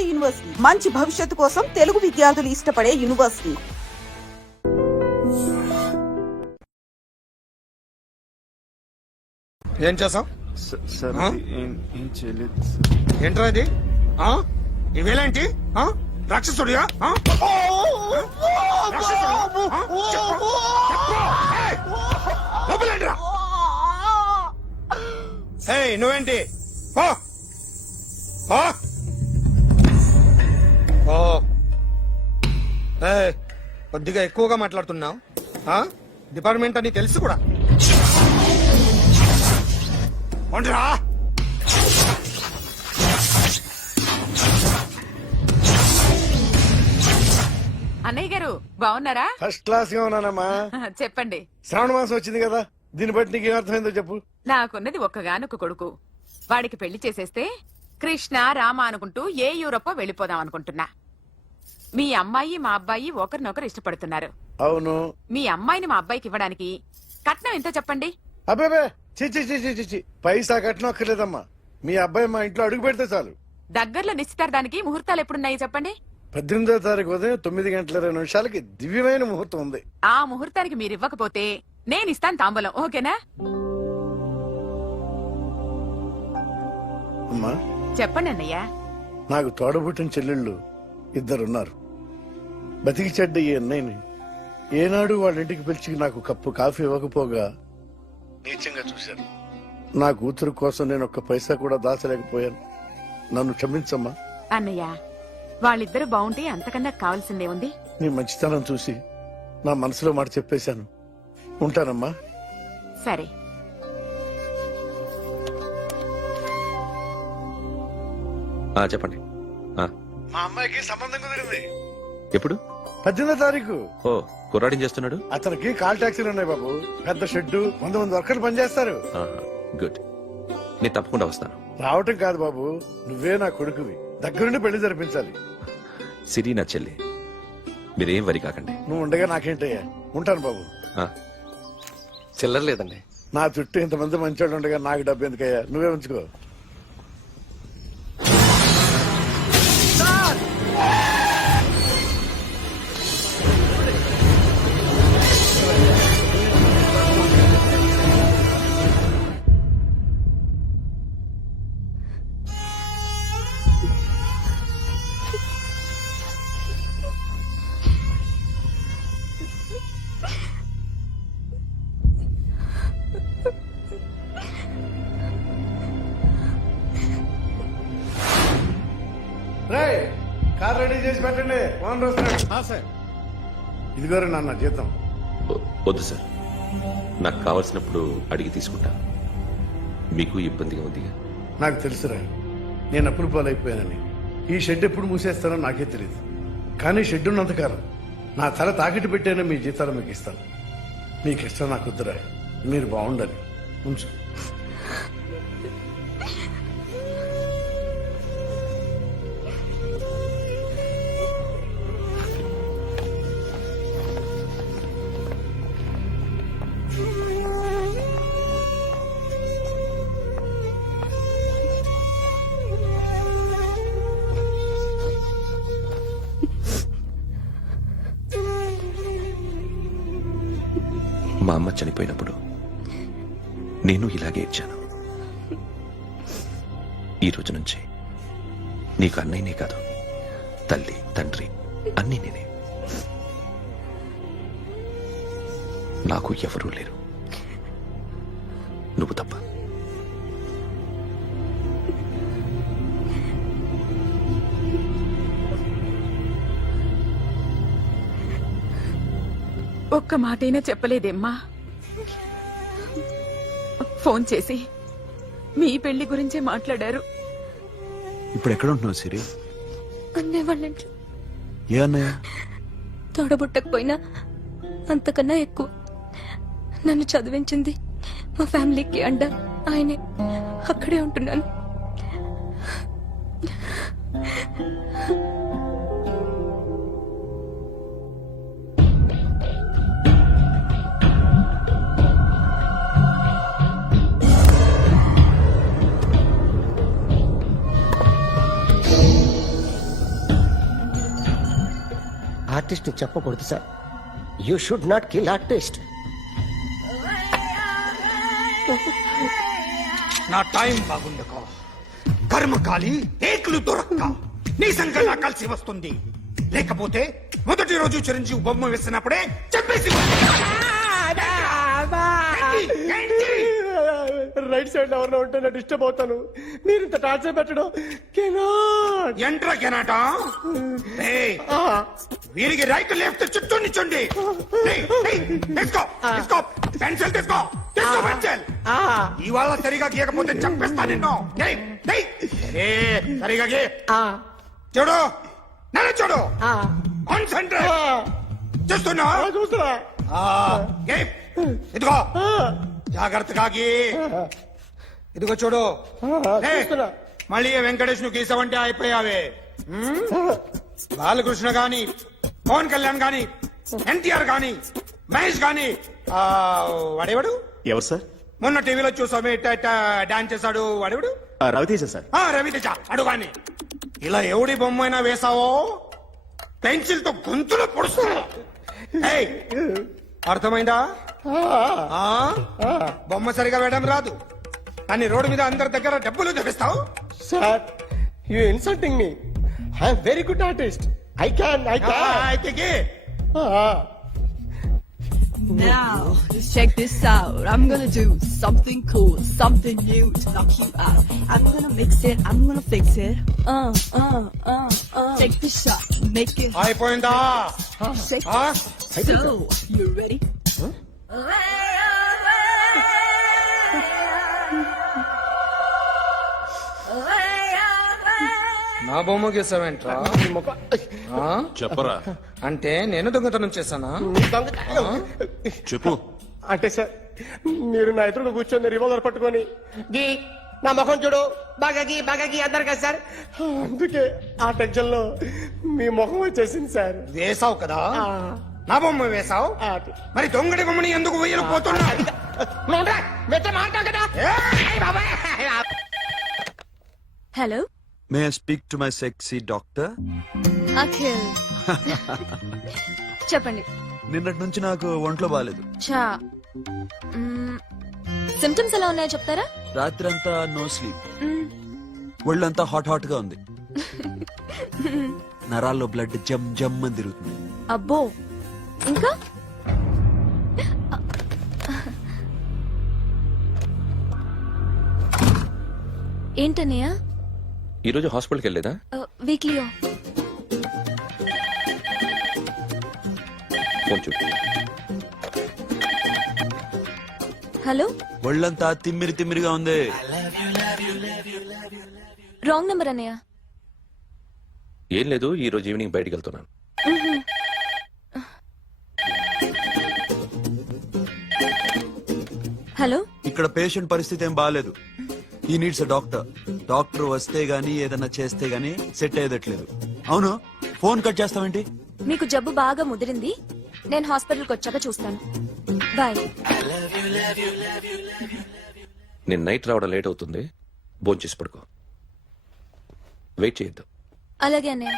Tamil Nadu university మంచి భవిష్యత్తు కోసం తెలుగు విద్యార్థులు ఇష్టపడే యూనివర్సిటీ. ఏం చేసాం సార్ ఏం చేయలేదు. ఏంట్రా ఇది? ఇవేలేంటి? రాక్షసుడియా? నువ్వేంటి? కొద్దిగా ఎక్కువగా మాట్లాడుతున్నావు. డిపార్ట్మెంట్ అని తెలుసు కూడా. ఉండరా? అన్నయ్య గారు బాగున్నారా? ఫస్ట్ క్లాస్ గా ఉన్నానమ్మా. చెప్పండి. శ్రావణ మాసం వచ్చింది కదా, దీన్ని బట్టి నీకు ఏమర్థమైందో చెప్పు. నాకున్నది ఒక్కగానొక్క కొడుకు. వాడికి పెళ్లి చేసేస్తే కృష్ణ రామ అనుకుంటూ ఏ యూరోపో వెళ్ళిపోదాం అనుకుంటున్నా. మీ అమ్మాయి మా అబ్బాయి ఒకరినొకరు ఇష్టపడుతున్నారు. అవును. మీ అమ్మాయిని మా అబ్బాయికి ఇవ్వడానికి కట్నం ఎంతో చెప్పండి. అబ్బాబే చిచి పైసా కట్నం అక్కర్లేదమ్మా. మీ అబ్బాయి మా ఇంట్లో అడుగు పెడితే చాలు. దగ్గరలో నిశ్చితార్థానికి ముహూర్తాలు ఎప్పుడున్నాయి చెప్పండి. 18వ తారీఖు ఉదయం 9:20 దివ్యమైన ముహూర్తం ఉంది. ఆ ముహూర్తానికి మీరు ఇవ్వకపోతే నేను ఇస్తాను తాంబూలం. ఓకేనా? అమ్మా చెప్పండి అన్నయ్య. నాకు తోడబుట్టిన చెల్లెళ్ళు ఇద్దరున్నారు. బతికి చెడ్డ ఈ అన్నయ్యని ఏనాడు వాళ్ళ ఇంటికి పిలిచి నాకు కప్పు కాఫీ ఇవ్వకపోగా నీచంగా చూశాను. నా కూతురు కోసం నేను ఒక్క పైసా కూడా దాచలేకపోయాను. నన్ను క్షమించమ్మా. అన్నయ్య, వాళ్ళిద్దరు బాగుంటే అంతకన్నా కావాల్సిందే ఉంది. నీ మంచితనం చూసి నా మనసులో మాట చెప్పేశాను. ఉంటానమ్మా. సరే. చెప్పండి. మా అమ్మాయికి సంబంధం కుదిరింది. ఎప్పుడు? 18వ తారీఖు. ఓ, కుర్రాడేం చేస్తున్నాడు? అతనికి కాల్ టాక్సీలు ఉన్నాయి బాబు. పెద్ద షెడ్డు, 100 మంది వర్కర్లు పనిచేస్తారు. గుడ్. నేను తప్పకుండా వస్తాను. రావటం కాదు బాబు, నువ్వే నా కొడుకువి. దగ్గరుండి పెళ్లి జరిపించాలి. సిరి నా చెల్లి, మీరేం వరి కాకండి. నువ్వు ఉండగా నాకేంటయ్యా. ఉంటాను బాబు. చిల్లర లేదండి. నా చుట్టూ ఇంతమంది మంచోళ్ళు ఉండగా నాకు డబ్బు ఎందుకయ్యా, నువ్వే ఉంచుకో. కార్ రెడీ చేసి పెట్టండి. ఓనర్ వస్తున్నాడు. ఇదిగోరు నాన్న జీతం. వద్దు సార్, నాకు కావలసినప్పుడు అడిగి తీసుకుంటా. మీకు ఇబ్బందిగా ఉంది? నాకు తెలుసురా, నేను అప్పులు పాలైపోయానని. ఈ షెడ్ ఎప్పుడు మూసేస్తానో నాకే తెలియదు. కానీ షెడ్ ఉన్నంతకాలం నా తల తాకట్టు పెట్టానో మీ జీతాలు మీకు ఇస్తాను. మీకు ఇష్టం నాకు వద్దురా, మీరు బాగుండాలి. ఉంచు. మా అమ్మ చనిపోయినప్పుడు నేను ఇలాగే ఇచ్చాను. ఈ రోజు నుంచి నీకు అన్నయ్యనే కాదు, తల్లి తండ్రి అన్నీ నేనే. నాకు ఎవరూ లేరు, నువ్వు తప్ప. ఒక్క మాటైనా చెప్పలేదేమ్మా? ఫోన్ చేసి మీ పెళ్లి గురించే మాట్లాడారు. ఇప్పుడు ఎక్కడ ఉంటున్నావు సిరి? అన్నయ్య వాళ్ళ ఇంట్లో. ఏ అన్నయ్య? తోడబుట్టకపోయినా అంతకన్నా ఎక్కువ నన్ను చదివించింది మా ఫ్యామిలీకి అండ ఆయనే. అక్కడే ఉంటున్నాను. ఆర్టిస్ట్ చెప్పకూడదు sir. You should not kill artist. నా టైం బాగుండకో, కర్మకాలి ఏకులు దొరక్క నీ సంకల్లా కలిసి వస్తుంది. లేకపోతే మొదటి రోజు చిరంజీవి బొమ్మ వేసినప్పుడే చెప్పేసి రైట్ సైడ్ ఎవరిలో ఉంటే నేను డిస్టర్బ్ అవుతాను. మీరు ఇంత టార్చర్ పెట్టడం ఎంట్రా కెనాట. వీరికి రైట్ లెఫ్ట్ చుట్టూ నిచ్చండి. తీసుకో పెన్సిల్, తీసుకో పెన్సిల్. ఇవాళ సరిగా గీయకపోతే చంపేస్తా నిన్ను. సరిగా గీ. చూడు నన్ను చూడు. కాన్సంట్రేట్ చూస్తున్నా. ఇదిగో జాగ్రత్తగా గీ. ఇదిగో చూడు. మళ్ళీ వెంకటేష్ ను గీసావంటే అయిపోయావే. బాలకృష్ణ గాని, పవన్ కళ్యాణ్ గాని, ఎన్టీఆర్ గాని, మహేష్ గాని, వాడేవాడు ఎవరు సార్? మొన్న టీవీలో చూసామే డాన్స్ చేశాడు వాడేవాడు? రవితేజ సార్. రవితేజ అడుగాని. ఇలా ఎవడి బొమ్మ అయినా వేసావో పెన్సిల్ తో గొంతులో పొడుస్తా. అర్థమైందా? బొమ్మ సరిగా వేయడం రాదు కానీ రోడ్డు మీద అందరి దగ్గర డబ్బులు తెప్పిస్తావు. Sir, you insulting me. I'm very good artist. I can. అయితే Now, just check this out. I'm gonna do something cool, something new to knock you out. I'm gonna mix it, I'm gonna fix it. Take the shot, make it అయిపోయిందా? shake. So, you ready? నా బొమ్మ గీసావేంట్రా? చెప్పరా. అంటే నేను దొంగతనం చేశానా? చెప్పు. అంటే సార్, మీరు నా ఎదురు కూర్చొని రివాల్వర్ పట్టుకొని గీ నా ముఖం చూడు బాగా గీ అన్నారు కదా సార్. అందుకే ఆ టెన్షన్ లో మీ ముఖం వచ్చేసింది సార్. వేసావు కదా, నా బొమ్మ వేసావు. మరి దొంగడి బొమ్మని ఎందుకు వేయలు పోతున్నా? Hello, may I speak to my sexy doctor? Akhil. చెప్పండి. నిన్నటి నుంచి నాకు ఒంట్లో బాగాలేదు. చా సిమ్టమ్స్ ఎలా ఉన్నాయో చెప్తారా? రాత్రంతా నో స్లీప్, ఒళ్ళంతా హాట్ గా ఉంది, నరాల్లో బ్లడ్ జమ్ జమ్ అని తిరుగుతుంది. అబ్బో, ఇంకా? ఏంటన్నయ్య? ఈరోజు హాస్పిటల్కి వెళ్ళేదా? వీక్లీ ఫోన్ చూడు. హలో, ఒళ్ళంతా తిమ్మిరిగా ఉంది. రాంగ్ నెంబర్ అన్నయ్య. ఏం లేదు, ఈ రోజు ఈవినింగ్ బయటికి వెళ్తున్నాను. హలో, ఇక్కడ పేషెంట్ పరిస్థితి ఏం బాగాలేదు. ఈ నీడ్స్ డాక్టర్. డాక్టర్ వస్తే గానీ ఏదన్నా చేస్తే గానీ సెట్ అయ్యేదట్లేదు. అవును, ఫోన్ కట్ చేస్తావేంటి? మీకు జబ్బు బాగా ముదిరింది, నేను హాస్పిటల్కి వచ్చాక చూస్తాను. బాయ్. నేను నైట్ రావడం లేట్ అవుతుంది, భోంచేసి పడుకో. వెయిట్ చేయొద్దు. అలాగే అన్నయ్య.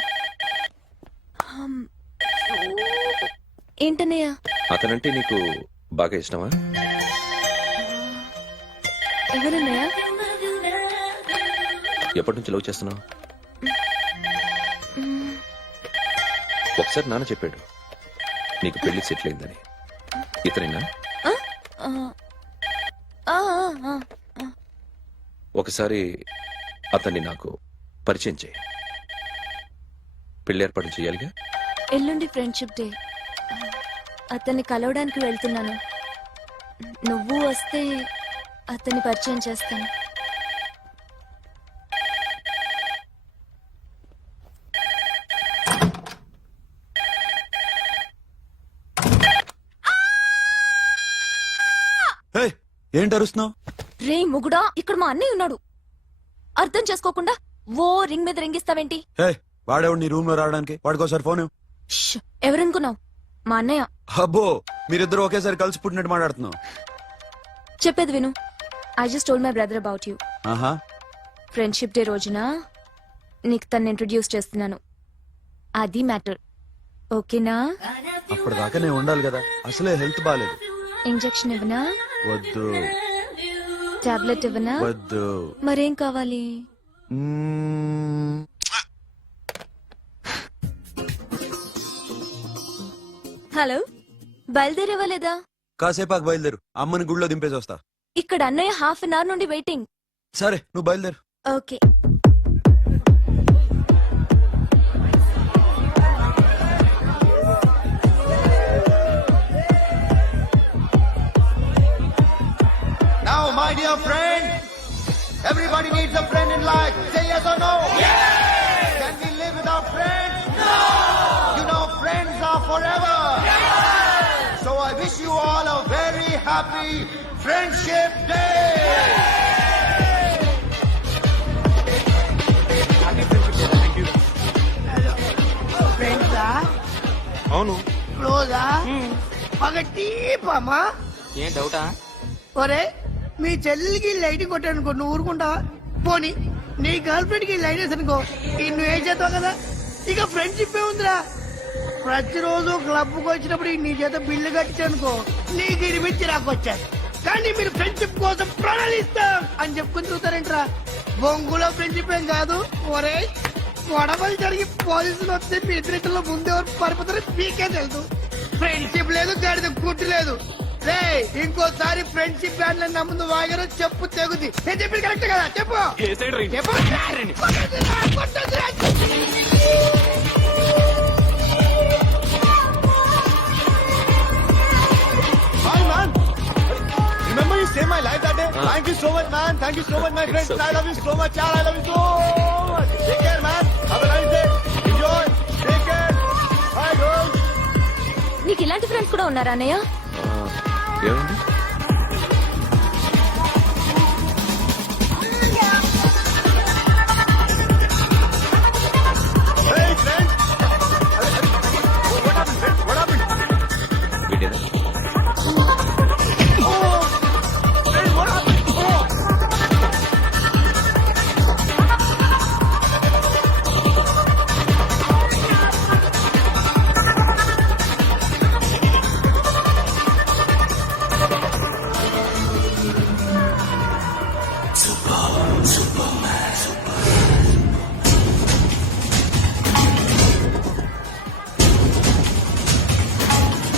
ఏంటన్నయ్య? అతనంటే నీకు బాగా ఇష్టమా? ఎవరన్నయ్య? ఎప్పటి నుంచి లవ్ చేస్తున్నావు? ఒకసారి నాన్న చెప్పాడు నీకు పెళ్లి సెటిల్ అయిందని. ఇతనేనా? ఒకసారి అతన్ని నాకు పరిచయం చేయి. పెళ్లి ఏర్పాటు చేయాలిగా. ఎల్లుండి ఫ్రెండ్షిప్ డే, అతన్ని కలవడానికి వెళ్తున్నాను. నువ్వు వస్తే అతన్ని పరిచయం చేస్తాను. ఏంటి అరుస్తున్నావు? రే ముగుడా, ఇక్కడ మా అన్నయ్య ఉన్నాడు. అర్థం చేసుకోకుండా ఓ రింగ్ మీద రింగిస్తావేంటి? వాడేవాడు నీ రూమ్ లో రావడానికి? వాడికోసారి ఫోన్. ఎవరనుకున్నావు? మా అన్నయ్య. అబ్బో, మీరిద్దరు ఒకేసారి కలిసి పుట్టినట్టు మాట్లాడుతున్నావు. చెప్పేది విను. I just told my brother about you. ఆహా, ఫ్రెండ్షిప్ డే రోజున నీకు తను ఇంట్రొడ్యూస్ చేస్తున్నాను. అది మ్యాటర్. ఓకేనా? అప్పటిదాకా నేను ఉండాలి కదా, అసలే హెల్త్ బాగాలేదు. ఇంజెక్షన్ ఇవ్వనా? వద్దు టాబ్లెట్ ఇవ్వనా? వద్దు. మరేం కావాలి? మ్మ్. హలో, బయలుదేరేవా లేదా? కాసేపాకు బయలుదేరు, అమ్మని గుళ్ళో దింపేసి వస్తా. ఇక్కడ అన్నయ్య హాఫ్ అన్ అవర్ నుండి వెయిటింగ్. సరే నువ్వు బయలుదేరు. Okay. Now, my dear friend, everybody needs a friend in life. Say yes or no. Yes. Can we live without friends? No. You know, friends are forever. Yes. So I wish you all a very happy Friendship Day. ఫ్రెండ్సా? అవును. క్లోజా? ఒక టీపమ్మా? ఏం డౌటా? ఒరే, మీ చెల్లెలికి light కొట్టానుకో, నువ్వు ఊరుకుంటావా? పోనీ నీ గర్ల్ ఫ్రెండ్ కి లైట్ వేసానుకో, నువ్వు ఏం చేస్తావు కదా? ఇక ఫ్రెండ్షిప్ ఏ ఉందిరా. ప్రతిరోజు క్లబ్ కు వచ్చినప్పుడు నీ చేత బిల్లు కట్టించానుకో, నీకు ఇరిమించి రాకొచ్చాను. కానీ మీరు ఫ్రెండ్షిప్ కోసం ప్రాణాలు ఇస్తాం అని చెప్పుకుని చూస్తారేంట్రా? బొంగులో ఫ్రెండ్షిప్ ఏం కాదు. ఒరే, గొడవలు జరిగి పోలీసులు వస్తే మీ ఇద్దరిలో ముందెవరు పరిపోతారో మీకే తెలుసు. ఫ్రెండ్షిప్ లేదు, గాడిద గుడ్డు లేదు. రే, ఇంకోసారి ఫ్రెండ్షిప్ బ్యాండ్ నమ్ముందు వాగారో చెప్పు తెగుద్ది. నేను చెప్పింది కరెక్ట్ కదా? చెప్పు చెప్పు. కొట్టొద్దురా. Remember you saved my life that day? Thank you so much, man. Thank you so much, my friends. I love you so much, yaar. I love you so much. Take care, man. Have a nice day. Enjoy. Take care. Bye, girls. నీకు ఇలాంటి friends కూడా ఉన్నారా అన్నయ్య? ఏముంది? Hey, friends. What happened, friends? What happened? వీడేనా? Hey, what happened? Oh.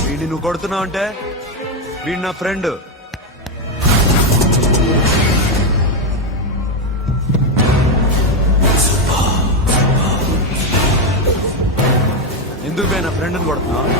వీడిని నువ్వు కొడుతున్నావు అంటే వీడు నా ఫ్రెండ్. ఎందుకు పోయి నా ఫ్రెండ్ని కొడుతున్నావు?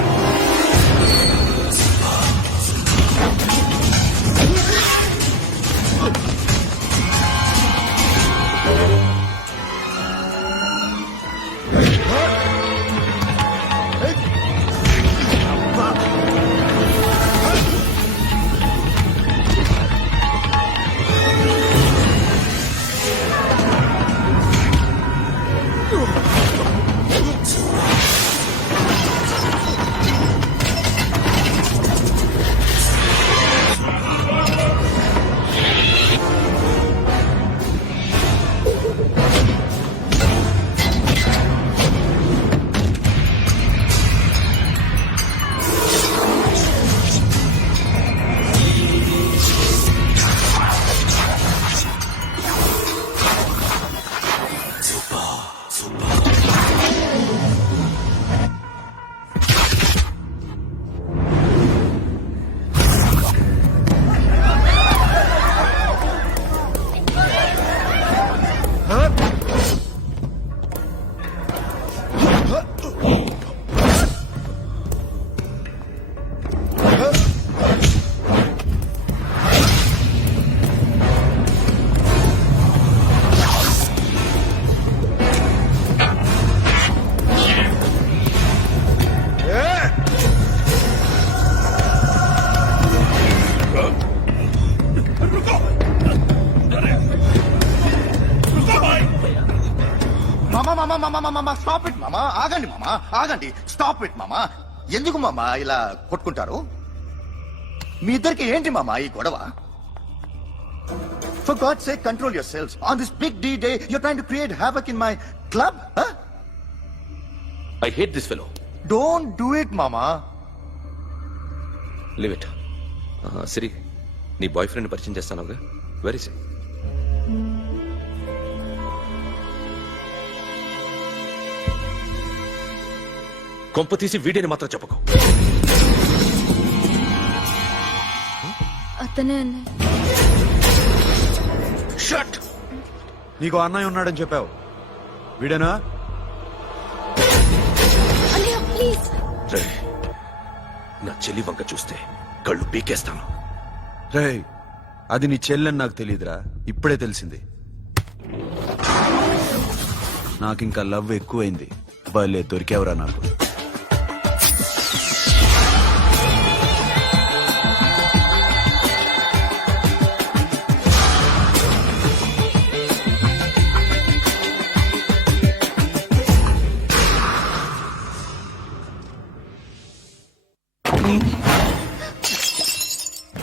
స్టాప్ ఇట్ మామా, ఆగండి మామా, ఆగండి. స్టాప్ ఇట్ మామా. ఎందుకు మామా ఇలా కొట్టుకుంటారు? మీ ఇద్దరికి ఏంటి మామా ఈ గొడవ? For God's sake, control yourselves. On this big D day, you're trying to create havoc in my club, huh? I hate this fellow. Don't do it మామా. Leave it. సిరి, నీ బాయ్ ఫ్రెండ్ పరిచయం చేస్తానుగా. Very C. కొంప తీసి వీడిని మాత్రం చెప్పకు. అతనే అన్నయ్య. షట్. నీకు అన్నయ్య ఉన్నాడని చెప్పావు, వీడేనా? అన్నయ్య ప్లీజ్. రేయ్, నా చెల్లి వంక చూస్తే కళ్ళు పీకేస్తాను. రేయ్, అది నీ చెల్లెని నాకు తెలియదురా, ఇప్పుడే తెలిసింది. నాకింకా లవ్ ఎక్కువైంది. భలే దొరికావురా నాకు.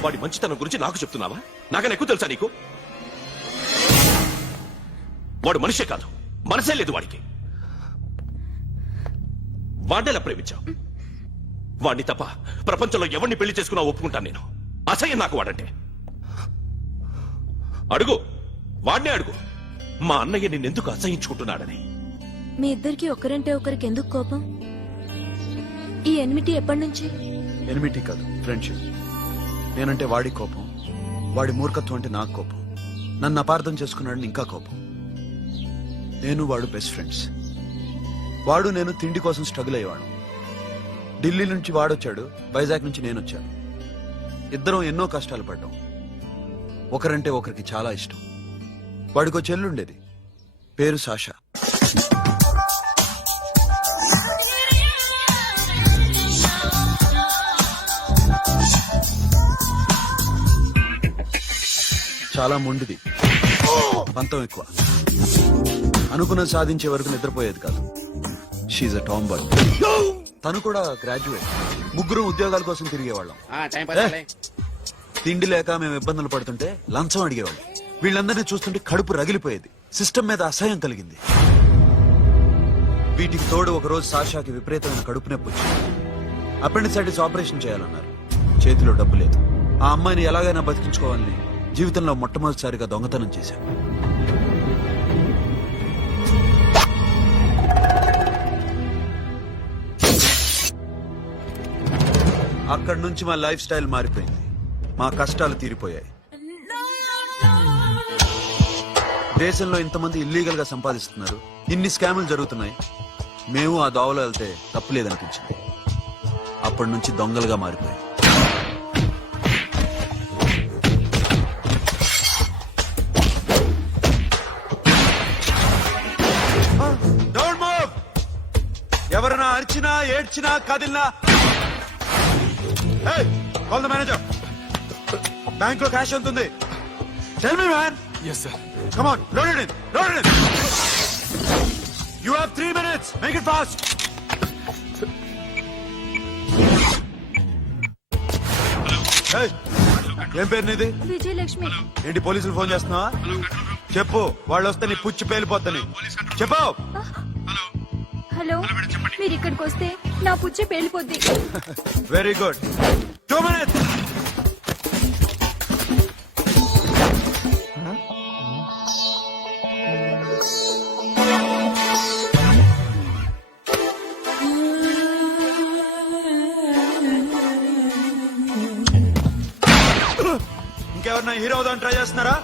వాడి మంచితనం గురించి నాకు చెప్తున్నావా? నాకన్నా ఎక్కువ తెలుసా నీకు? వాడు మనిషే కాదు, మనసే లేదు వాడికి. వాడినెలా ప్రేమించావు? వాడిని తప్ప ప్రపంచంలో ఎవరిని పెళ్లి చేసుకున్నా ఒప్పుకుంటాను నేను. అసహ్యం నాకు వాడంటే. అడుగు, వాడినే అడుగు, మా అన్నయ్య నిన్నెందుకు అసహించుకుంటున్నాడని. మీ ఇద్దరికి ఒకరంటే ఒకరికి ఎందుకు కోపం? ఈ ఎనిమిటి ఎప్పటి నుంచి? ఎనిమిటీ కాదు, ఫ్రెండ్షిప్. నేనంటే వాడి కోపం, వాడి మూర్ఖత్వం అంటే నాకు కోపం. నన్ను అపార్థం చేసుకున్నాడని ఇంకా కోపం. నేను వాడు బెస్ట్ ఫ్రెండ్స్. వాడు నేను తిండి కోసం స్ట్రగుల్ అయ్యేవాడు. ఢిల్లీ నుంచి వాడొచ్చాడు, వైజాగ్ నుంచి నేను వచ్చాను. ఇద్దరం ఎన్నో కష్టాలు పడ్డాం. ఒకరంటే ఒకరికి చాలా ఇష్టం. వాడికో చెల్లుండేది, పేరు సాషా. చాలా మొండిది, పంతం ఎక్కువ. అనుకున్నది సాధించే వరకు నిద్రపోయేది కాదు. She's a tomboy. తను కూడా గ్రాడ్యుయేట్. ముగ్గురు ఉద్యోగాల కోసం తిరిగేవాళ్ళం. తిండి లేక మేము ఇబ్బందులు పడుతుంటే లంచం అడిగేవాళ్ళం. వీళ్ళందరినీ చూస్తుంటే కడుపు రగిలిపోయేది. సిస్టమ్ మీద అసహ్యం కలిగింది. వీటికి తోడు ఒకరోజు సాషాకి విపరీతమైన కడుపు నొప్పి వచ్చింది. అపెండిసైటిస్ ఆపరేషన్ చేయాలన్నారు. చేతిలో డబ్బు లేదు. ఆ అమ్మాయిని ఎలాగైనా బతికించుకోవాలని జీవితంలో మొట్టమొదటిసారిగా దొంగతనం చేశాను. అక్కడి నుంచి మా లైఫ్ స్టైల్ మారిపోయింది. మా కష్టాలు తీరిపోయాయి. దేశంలో ఇంతమంది ఇల్లీగల్ గా సంపాదిస్తున్నారు, ఇన్ని స్కాములు జరుగుతున్నాయి. మేము ఆ దోవలో వెళ్తే తప్పులేదనిపించింది. అప్పటి నుంచి దొంగలుగా మారిపోయాయి. ఎవరైనా అరిచినా ఏడ్చినా కదిలినా కాల్ ద మేనేజర్. బ్యాంక్ లో క్యాష్ ఎంత ఉంది? Tell me man. Yes, sir. Come on, load it in, load it in. You have 3 minutes. Make it fast. ఏం పేరు నీది? విజయలక్ష్మి. ఏంటి పోలీసులు ఫోన్ చేస్తున్నావా? చెప్పు, వాళ్ళు వస్తే నీ పుచ్చి పేలిపోతాని చెప్పు. హలో, మీరు ఇక్కడికి వస్తే నా పుచ్చి పేలిపోద్ది. Very good. 2 minutes. ఇంకెవరన్నా హీరో అవుదాన్ని ట్రై చేస్తున్నారా?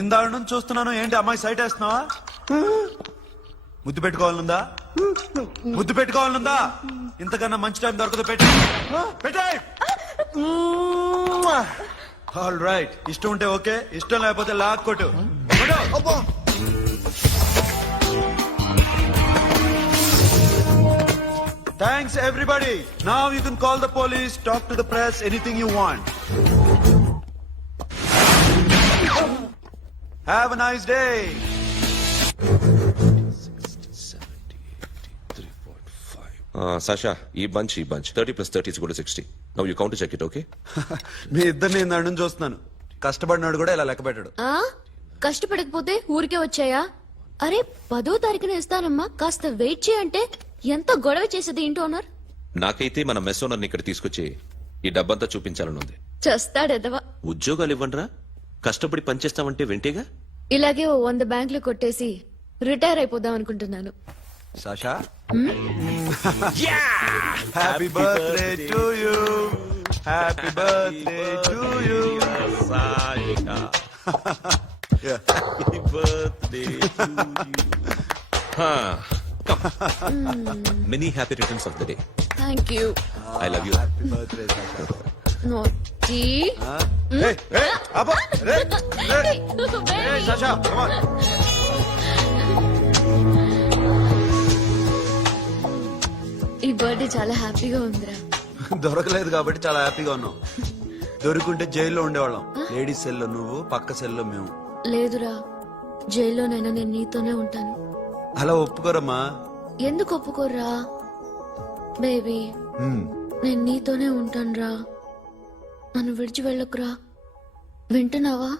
ఇందాక నుంచి చూస్తున్నాను, ఏంటి అమ్మాయి సైట్ వేస్తున్నావా? ముద్దు పెట్టుకోవాలనుందా? ముద్దు పెట్టుకోవాలనుందా? ఇంతకన్నా మంచి టైం దొరకదు. పెట్టే. ఆల్ రైట్, ఇష్టం ఉంటే ఓకే, ఇష్టం లేకపోతే లాక్కొట్టు. Thanks everybody. Now you can call the police, talk to the press, anything you want. Have a nice day. 60, 70, 80, 3, 4, 5. Sasha, ఈ bunch 30 plus 30 is equal to 60. Now you count to check it, okay? మీ ఇద్దరిని ఇందాక నుంచి చూస్తున్నాను. కష్టపడినాడు కూడా ఇలా లెక్క పెట్టాడు. ఆ కష్టపడకపోతే ఊరికే వచ్చాయా? అరే 10వ తారీఖున ఇస్తానమ్మా, కాస్త వెయిట్ చేయంటే ఎంత గొడవ చేసేది ఏంటి ఓనర్. నాకైతే మన మెస్ ఓనర్ని ఇక్కడ తీసుకొచ్చి ఈ డబ్బంతా చూపించాలని ఉంది. చస్తాడెదవా. ఉద్యోగాలు ఇవ్వండిరా, కష్టపడి పనిచేస్తామంటే వింటేగా. ఇలాగే ఓ 100 బ్యాంకులు కొట్టేసి రిటైర్ అయిపోదాం అనుకుంటున్నాను. Sasha happy birthday to you, happy birthday to you. Many happy returns of the day. Thank you. I love you. Happy birthday Sasha. నోటీ. Sasha come on. ఈ బర్త్డే చాలా హ్యాపీగా ఉందిరా. దొరకలేదు కాబట్టి చాలా హ్యాపీగా ఉన్నాం. దొరుకుంటే జైల్లో ఉండేవాళ్ళం. లేడీస్ సెల్లో నువ్వు, పక్క సెల్లో మేము. లేదురా, జైల్లోనైనా నేను నీతోనే ఉంటాను. అలా ఒప్పుకోరమ్మా. ఎందుకు ఒప్పుకోర్రా బేబీ? నేను నీతోనే ఉంటానురా, నన్ను విడిచి వెళ్ళకురా. వింటున్నావా?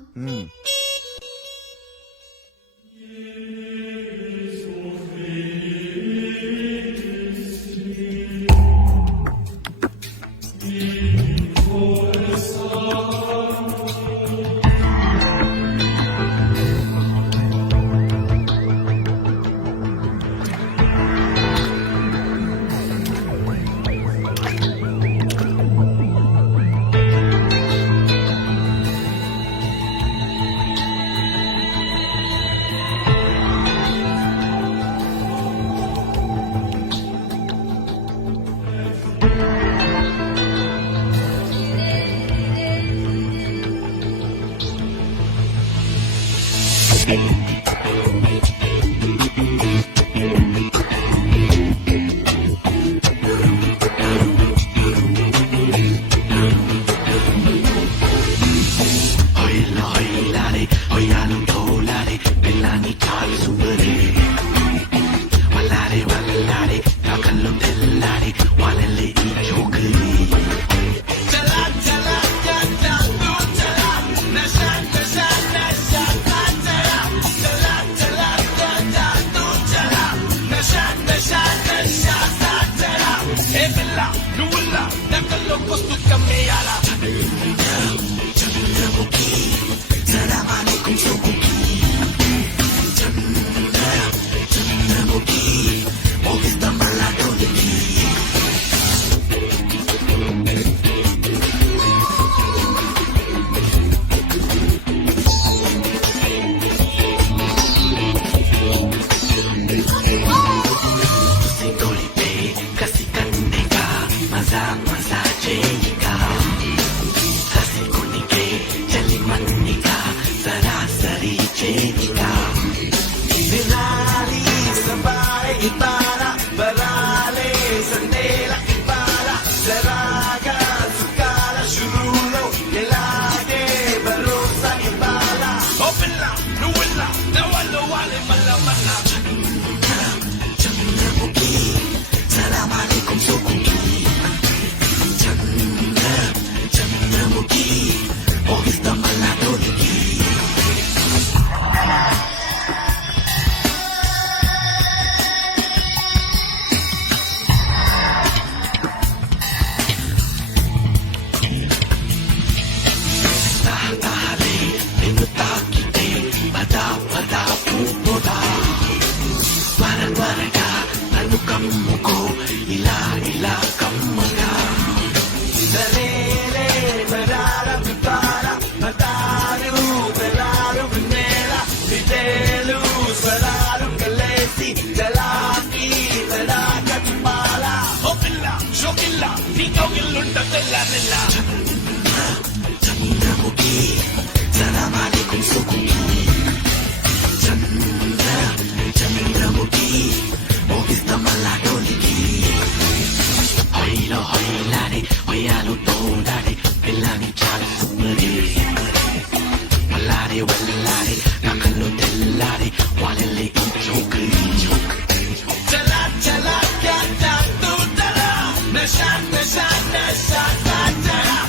Nasha, nasha, nasha, nasha, nasha, nasha, nasha,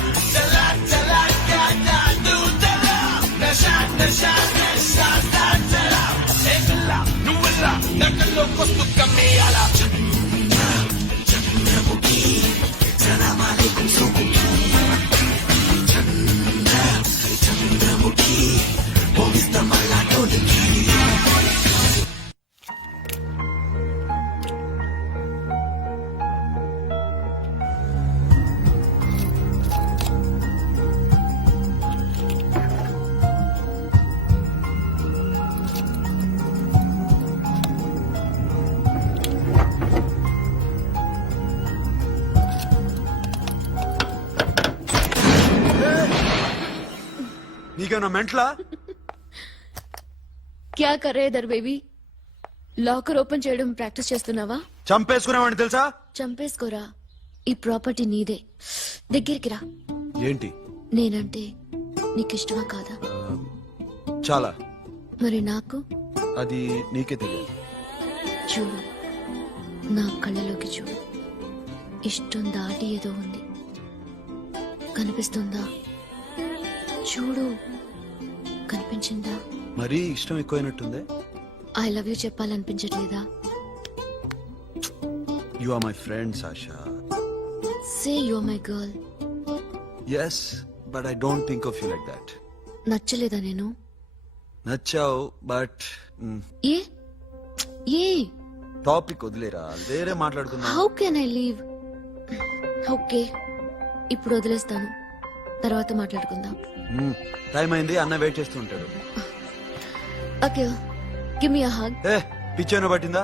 nasha, nasha, nasha, నీకేమన్నా మెంట్లా? క్యా కరే ఇధర్ బేబీ? లాకర్ ఓపెన్ చేయడం ప్రాక్టీస్ చేస్తున్నావా? చంపేసుకునేవాడిని తెలుసా? చంపేసుకోరా, ఈ ప్రాపర్టీ నీదే. దగ్గరికి రా. ఏంటి? నేనంటే నీకిష్టమా కాదా? చాలా. మరి నాకు? అది నీకే తెలియదు. చూడు, నా కళ్ళలోకి చూడు. ఇష్టం దాటి ఏదో ఉంది, కనిపిస్తుందా? చూడు, కనిపించిందా? మరీ ఇష్టం ఎక్కువైనట్టుందే. ఐ లవ్ యూ చెప్పాలనిపించట్లేదా? You are my friend Sasha. Say you are my girl. Yes, but I don't think of you like that. నచ్చలేదా నేను? నచ్చావు, బట్ ఏ ఏ టాపిక్ వదిలేరా, వేరే మాట్లాడుకుందాం. How can I leave? Okay, ఇప్పుడు వదిలేస్తాను, తర్వాత మాట్లాడుకుందాం. టైం అయింది, అన్న వెయిట్ చేస్తూ ఉంటాడు. Okay, give me a hug. ఏ పిచ్చేనో పట్టిందా?